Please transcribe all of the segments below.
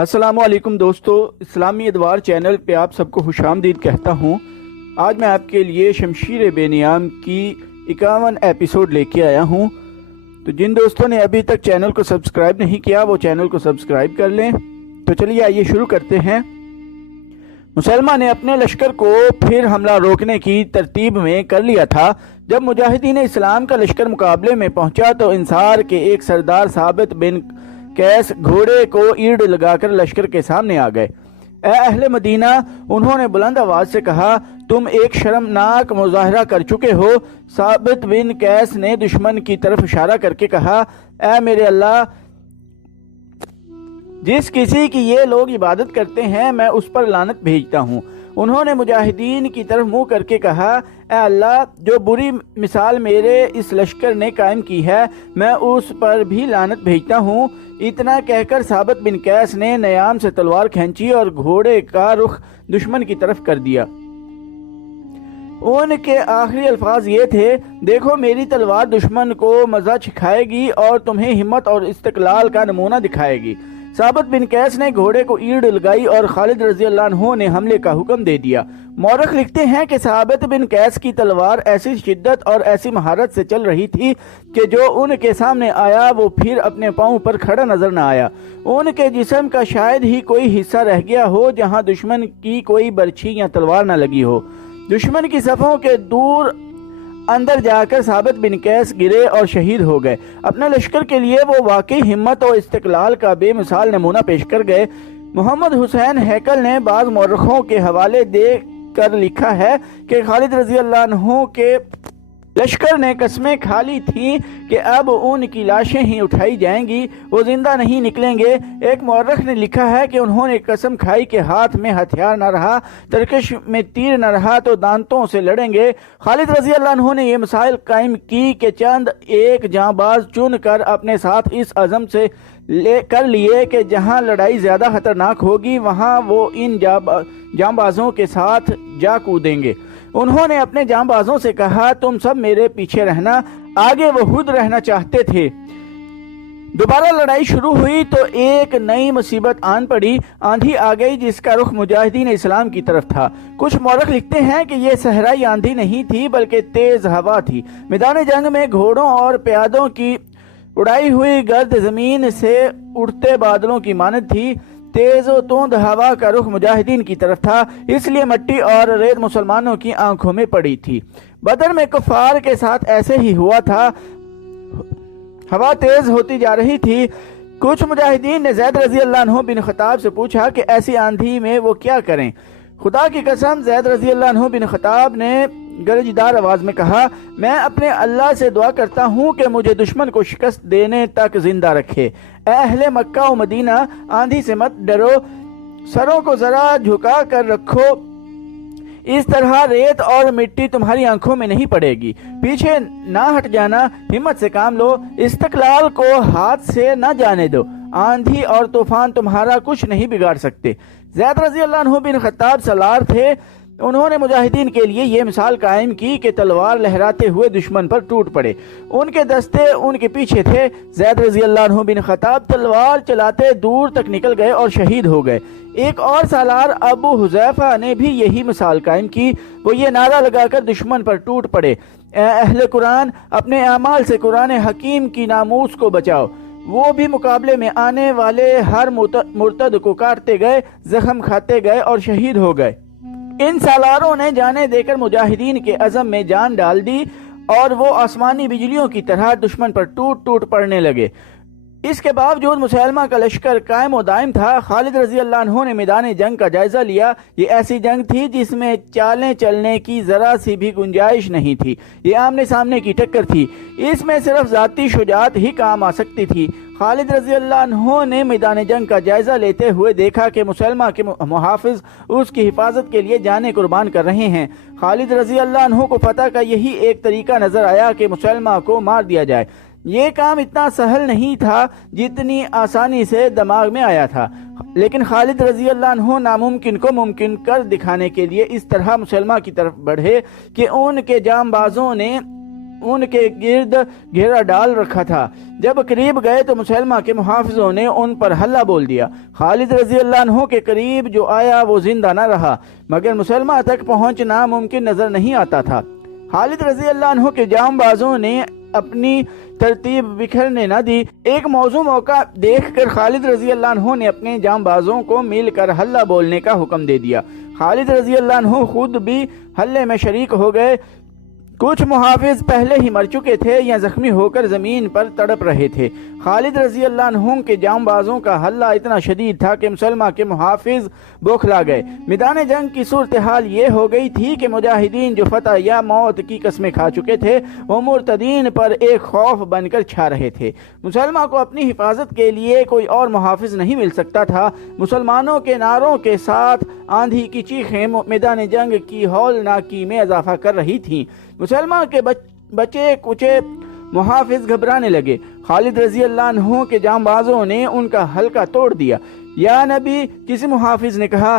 السلام علیکم دوستو، اسلامی ادوار چینل پہ آپ سب کو خوش آمدید کہتا ہوں۔ آج میں آپ کے لیے شمشیر بے نیام کی 51 ایپیسوڈ لے کے آیا ہوں۔ تو جن دوستوں نے ابھی تک چینل کو سبسکرائب نہیں کیا وہ چینل کو سبسکرائب کر لیں۔ تو چلیے آئیے شروع کرتے ہیں۔ مسلمہ نے اپنے لشکر کو پھر حملہ روکنے کی ترتیب میں کر لیا تھا۔ جب مجاہدین اسلام کا لشکر مقابلے میں پہنچا تو انصار کے ایک سردار ثابت بن قیس گھوڑے کو ایڑ لگا کر لشکر کے سامنے آ گئے۔ اے اہل مدینہ، انہوں نے بلند آواز سے کہا، تم ایک شرمناک مظاہرہ کر چکے ہو۔ ثابت بن قیس نے دشمن کی طرف اشارہ کر کے کہا، اے میرے اللہ، جس کسی کی یہ لوگ عبادت کرتے ہیں میں اس پر لعنت بھیجتا ہوں۔ انہوں نے مجاہدین کی طرف منہ کر کے کہا، اے اللہ، جو بری مثال میرے اس لشکر نے قائم کی ہے میں اس پر بھی لعنت بھیجتا ہوں۔ اتنا کہہ کر ثابت بن قیس نے نیام سے تلوار کھینچی اور گھوڑے کا رخ دشمن کی طرف کر دیا۔ ان کے آخری الفاظ یہ تھے، دیکھو میری تلوار دشمن کو مزہ چکھائے گی اور تمہیں ہمت اور استقلال کا نمونہ دکھائے گی۔ ثابت بن قیس نے گھوڑے کو ایڑ لگائی اور خالد رضی اللہ عنہ نے حملے کا حکم دے دیا۔ مورخ لکھتے ہیں کہ ثابت بن قیس کی تلوار ایسی شدت اور ایسی مہارت سے چل رہی تھی کہ جو ان کے سامنے آیا وہ پھر اپنے پاؤں پر کھڑا نظر نہ آیا۔ ان کے جسم کا شاید ہی کوئی حصہ رہ گیا ہو جہاں دشمن کی کوئی برچھی یا تلوار نہ لگی ہو۔ دشمن کی صفوں کے دور اندر جا کر ثابت بن قیس گرے اور شہید ہو گئے۔ اپنے لشکر کے لیے وہ واقعی ہمت اور استقلال کا بے مثال نمونہ پیش کر گئے۔ محمد حسین ہیکل نے بعض مورخوں کے حوالے دے کر لکھا ہے کہ خالد رضی اللہ عنہ کے لشکر نے قسمیں کھا لی تھیں کہ اب ان کی لاشیں ہی اٹھائی جائیں گی، وہ زندہ نہیں نکلیں گے۔ ایک مورخ نے لکھا ہے کہ انہوں نے قسم کھائی کہ ہاتھ میں ہتھیار نہ رہا، ترکش میں تیر نہ رہا تو دانتوں سے لڑیں گے۔ خالد رضی اللہ عنہ نے یہ مسائل قائم کی کہ چند ایک جاں باز چن کر اپنے ساتھ اس عزم سے کر لیے کہ جہاں لڑائی زیادہ خطرناک ہوگی وہاں وہ ان جاں بازوں کے ساتھ جا کودیں گے۔ انہوں نے اپنے جاں بازوں سے کہا، تم سب میرے پیچھے رہنا۔ آگے وہ خود رہنا چاہتے تھے۔ دوبارہ لڑائی شروع ہوئی تو ایک نئی مصیبت آن پڑی، آندھی آ گئی جس کا رخ مجاہدین اسلام کی طرف تھا۔ کچھ مورخ لکھتے ہیں کہ یہ صحرائی آندھی نہیں تھی بلکہ تیز ہوا تھی۔ میدان جنگ میں گھوڑوں اور پیادوں کی اڑائی ہوئی گرد زمین سے اڑتے بادلوں کی مانند تھی۔ تیز و تند ہوا کا رخ مجاہدین کی طرف تھا، اس لیے مٹی اور ریت مسلمانوں کی آنکھوں میں پڑی تھی۔ بدر میں کفار کے ساتھ ایسے ہی ہوا تھا، ہوا تیز ہوتی جا رہی تھی۔ کچھ مجاہدین نے زید رضی اللہ عنہ بن خطاب سے پوچھا کہ ایسی آندھی میں وہ کیا کریں؟ خدا کی قسم، زید رضی اللہ عنہ بن خطاب نے گرجدار آواز میں کہا، میں اپنے اللہ سے دعا کرتا ہوں کہ مجھے دشمن کو شکست دینے تک زندہ رکھے۔ اے اہل مکہ و مدینہ، آندھی سے مت ڈرو، سروں کو ذرا جھکا کر رکھو، اس طرح ریت اور مٹی تمہاری آنکھوں میں نہیں پڑے گی۔ پیچھے نہ ہٹ جانا، ہمت سے کام لو، استقلال کو ہاتھ سے نہ جانے دو۔ آندھی اور طوفان تمہارا کچھ نہیں بگاڑ سکتے۔ زید رضی اللہ عنہ بن خطاب سالار تھے۔ انہوں نے مجاہدین کے لیے یہ مثال قائم کی کہ تلوار لہراتے ہوئے دشمن پر ٹوٹ پڑے۔ ان کے دستے ان کے پیچھے تھے۔ زید رضی اللہ عنہ بن خطاب تلوار چلاتے دور تک نکل گئے اور شہید ہو گئے۔ ایک اور سالار ابو حذیفہ نے بھی یہی مثال قائم کی۔ وہ یہ نعرہ لگا کر دشمن پر ٹوٹ پڑے، اے اہل قرآن، اپنے اعمال سے قرآن حکیم کی ناموس کو بچاؤ۔ وہ بھی مقابلے میں آنے والے ہر مرتد کو کاٹتے گئے، زخم کھاتے گئے اور شہید ہو گئے۔ ان سالاروں نے جانیں دے کر مجاہدین کے عزم میں جان ڈال دی اور وہ آسمانی بجلیوں کی طرح دشمن پر ٹوٹ ٹوٹ پڑنے لگے۔ اس کے باوجود مسلمہ کا لشکر قائم و دائم تھا۔ خالد رضی اللہ عنہ نے میدان جنگ کا جائزہ لیا۔ یہ ایسی جنگ تھی جس میں چالیں چلنے کی ذرا سی بھی گنجائش نہیں تھی۔ یہ آمنے سامنے کی ٹکر تھی، اس میں صرف ذاتی شجاعت ہی کام آ سکتی تھی۔ خالد رضی اللہ عنہ نے میدان جنگ کا جائزہ لیتے ہوئے دیکھا کہ مسلمہ کے محافظ اس کی حفاظت کے لیے جانیں قربان کر رہے ہیں۔ خالد رضی اللہ عنہ کو فتح کا یہی ایک طریقہ نظر آیا کہ مسلمہ کو مار دیا جائے۔ یہ کام اتنا سہل نہیں تھا جتنی آسانی سے دماغ میں آیا تھا، لیکن خالد رضی اللہ عنہ ناممکن کو ممکن کر دکھانے کے لیے اس طرح مسلمہ کی طرف بڑھے کہ ان کے جام بازوں نے ان کے گرد گھیرا ڈال رکھا تھا۔ جب قریب گئے تو مسلمہ کے محافظوں نے ان پر حلہ بول دیا۔ خالد رضی اللہ عنہ کے قریب جو آیا وہ زندہ نہ رہا، مگر مسلمہ تک پہنچنا ممکن نظر نہیں آتا تھا۔ خالد رضی اللہ عنہ کے جام بازوں نے اپنی ترتیب بکھرنے نہ دی۔ ایک موزوں موقع دیکھ کر خالد رضی اللہ عنہ نے اپنے جام بازوں کو مل کر حلہ بولنے کا حکم دے دیا۔ خالد رضی اللہ عنہ خود بھی حلے میں شریک ہو گئے۔ کچھ محافظ پہلے ہی مر چکے تھے یا زخمی ہو کر زمین پر تڑپ رہے تھے۔ خالد رضی اللہ عنہ کے جام بازوں کا حلہ اتنا شدید تھا کہ مسلمہ کے محافظ بوکھلا گئے۔ میدان جنگ کی صورتحال یہ ہو گئی تھی کہ مجاہدین جو فتح یا موت کی قسمیں کھا چکے تھے وہ مرتدین پر ایک خوف بن کر چھا رہے تھے۔ مسلمہ کو اپنی حفاظت کے لیے کوئی اور محافظ نہیں مل سکتا تھا۔ مسلمانوں کے نعروں کے ساتھ آندھی کی چیخیں میدان جنگ کی ہولناکی میں اضافہ کر رہی تھیں۔ مسلمہ کے بچے کچے محافظ گھبرانے لگے۔ خالد رضی اللہ عنہ کے جام بازوں نے ان کا حلقہ توڑ دیا۔ یا نبی، کسی محافظ نے کہا،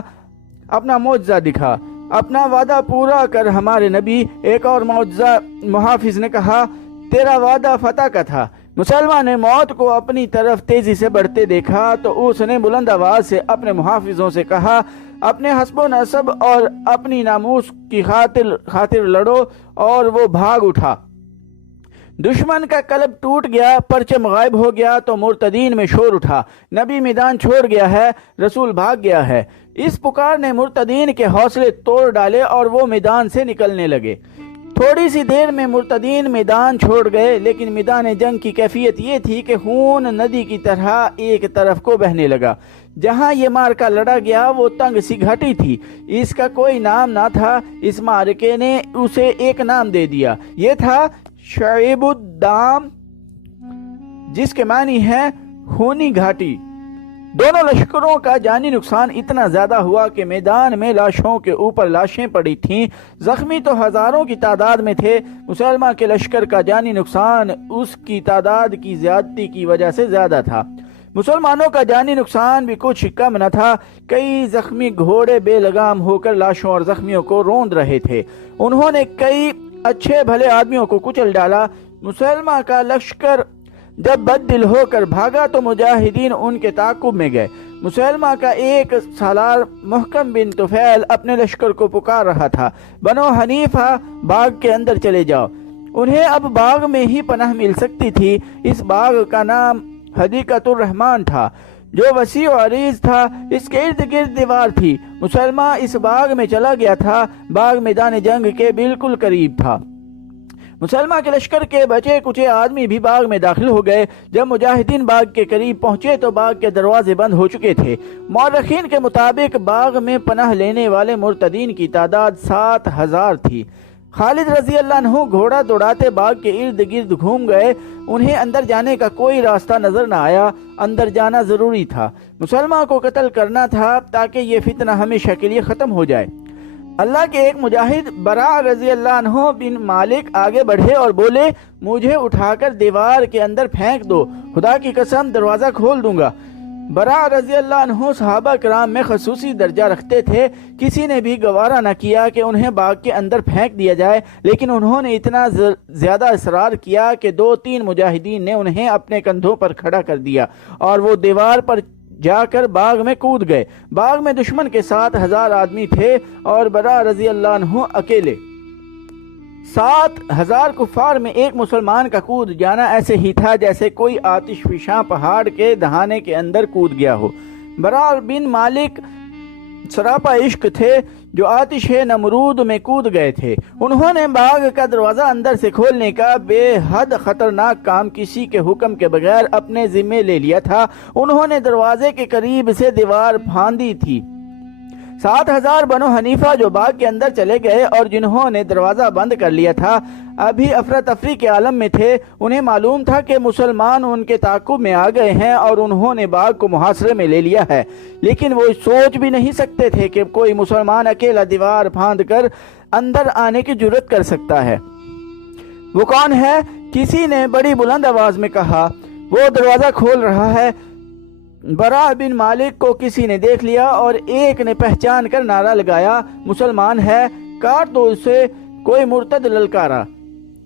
اپنا معجزہ دکھا، اپنا وعدہ پورا کر ہمارے نبی۔ ایک اور محافظ نے کہا، تیرا وعدہ فتح کا تھا۔ مسلمہ نے موت کو اپنی طرف تیزی سے بڑھتے دیکھا تو اس نے بلند آواز سے اپنے محافظوں سے کہا، اپنے حسب و نسب اور اپنی ناموس کی خاطر لڑو، اور وہ بھاگ اٹھا۔ دشمن کا قلب ٹوٹ گیا، پرچم غائب ہو گیا تو مرتدین میں شور اٹھا، نبی میدان چھوڑ گیا ہے، رسول بھاگ گیا ہے۔ اس پکار نے مرتدین کے حوصلے توڑ ڈالے اور وہ میدان سے نکلنے لگے۔ تھوڑی سی دیر میں مرتدین میدان چھوڑ گئے، لیکن میدان جنگ کی کیفیت یہ تھی کہ خون ندی کی طرح ایک طرف کو بہنے لگا۔ جہاں یہ مارکا لڑا گیا وہ تنگ سی گھاٹی تھی، اس کا کوئی نام نہ تھا۔ اس مارکے نے اسے ایک نام دے دیا، یہ تھا شعیب الدام، جس کے معنی ہے خونی گھاٹی۔ دونوں لشکروں کا جانی نقصان اتنا زیادہ ہوا کہ میدان میں لاشوں کے اوپر لاشیں پڑی تھیں۔ زخمی تو ہزاروں کی تعداد میں تھے۔ مسلمہ کے لشکر کا جانی نقصان اس کی تعداد کی زیادتی کی وجہ سے زیادہ تھا۔ مسلمانوں کا جانی نقصان بھی کچھ کم نہ تھا۔ کئی زخمی گھوڑے بے لگام ہو کر لاشوں اور زخمیوں کو روند رہے تھے۔ انہوں نے کئی اچھے بھلے آدمیوں کو کچل ڈالا۔ مسلمہ کا لشکر جب بد دل ہو کر بھاگا تو مجاہدین ان کے تعاقب میں گئے۔ مسلمہ کا ایک سالار محکم بن طفیل اپنے لشکر کو پکار رہا تھا، بنو حنیفہ باغ کے اندر چلے جاؤ۔ انہیں اب باغ میں ہی پناہ مل سکتی تھی۔ اس باغ کا نام حدیقۃ الرحمن تھا، جو وسیع و عریض تھا۔ اس کے ارد گرد دیوار تھی۔ مسلمہ اس باغ میں چلا گیا تھا۔ باغ میدان جنگ کے بالکل قریب تھا۔ مسلمہ کے لشکر کے بچے کچے آدمی بھی باغ میں داخل ہو گئے۔ جب مجاہدین باغ کے قریب پہنچے تو باغ کے دروازے بند ہو چکے تھے۔ مورخین کے مطابق باغ میں پناہ لینے والے مرتدین کی تعداد 7,000 تھی۔ خالد رضی اللہ عنہ گھوڑا دوڑاتے باغ کے ارد گرد گھوم گئے۔ انہیں اندر جانے کا کوئی راستہ نظر نہ آیا۔ اندر جانا ضروری تھا، مسلمہ کو قتل کرنا تھا تاکہ یہ فتنہ ہمیشہ کے لیے ختم ہو جائے۔ اللہ کے ایک مجاہد براء رضی اللہ عنہ بن مالک آگے بڑھے اور بولے، مجھے اٹھا کر دیوار کے اندر پھینک دو، خدا کی قسم دروازہ کھول دوں گا۔ براء رضی اللہ عنہ صحابہ کرام میں خصوصی درجہ رکھتے تھے۔ کسی نے بھی گوارا نہ کیا کہ انہیں باغ کے اندر پھینک دیا جائے، لیکن انہوں نے اتنا زیادہ اصرار کیا کہ 2-3 مجاہدین نے انہیں اپنے کندھوں پر کھڑا کر دیا اور وہ دیوار پر جا کر باغ میں کود گئے۔ باغ میں دشمن کے 7,000 آدمی تھے اور براء رضی اللہ عنہ اکیلے۔ 7,000 کفار میں ایک مسلمان کا کود جانا ایسے ہی تھا جیسے کوئی آتش فشاں پہاڑ کے دہانے کے اندر کود گیا ہو۔ براء بن مالک سراپا عشق تھے جو آتش نمرود میں کود گئے تھے۔ انہوں نے باغ کا دروازہ اندر سے کھولنے کا بے حد خطرناک کام کسی کے حکم کے بغیر اپنے ذمے لے لیا تھا۔ انہوں نے دروازے کے قریب سے دیوار پھاندی تھی۔ 7,000 بنو حنیفہ جو باغ کے اندر چلے گئے اور جنہوں نے دروازہ بند کر لیا تھا ابھی افراتفری کے عالم میں تھے۔ انہیں معلوم تھا کہ مسلمان ان کے تعاقب میں آ گئے ہیں اور انہوں نے باغ کو محاصرے میں لے لیا ہے، لیکن وہ سوچ بھی نہیں سکتے تھے کہ کوئی مسلمان اکیلا دیوار پھاند کر اندر آنے کی جرات کر سکتا ہے۔ وہ کون ہے؟ کسی نے بڑی بلند آواز میں کہا، وہ دروازہ کھول رہا ہے۔ براء بن مالک کو کسی نے دیکھ لیا اور ایک نے پہچان کر نعرہ لگایا، مسلمان ہے، کاٹ دو اسے۔ کوئی مرتد للکارا۔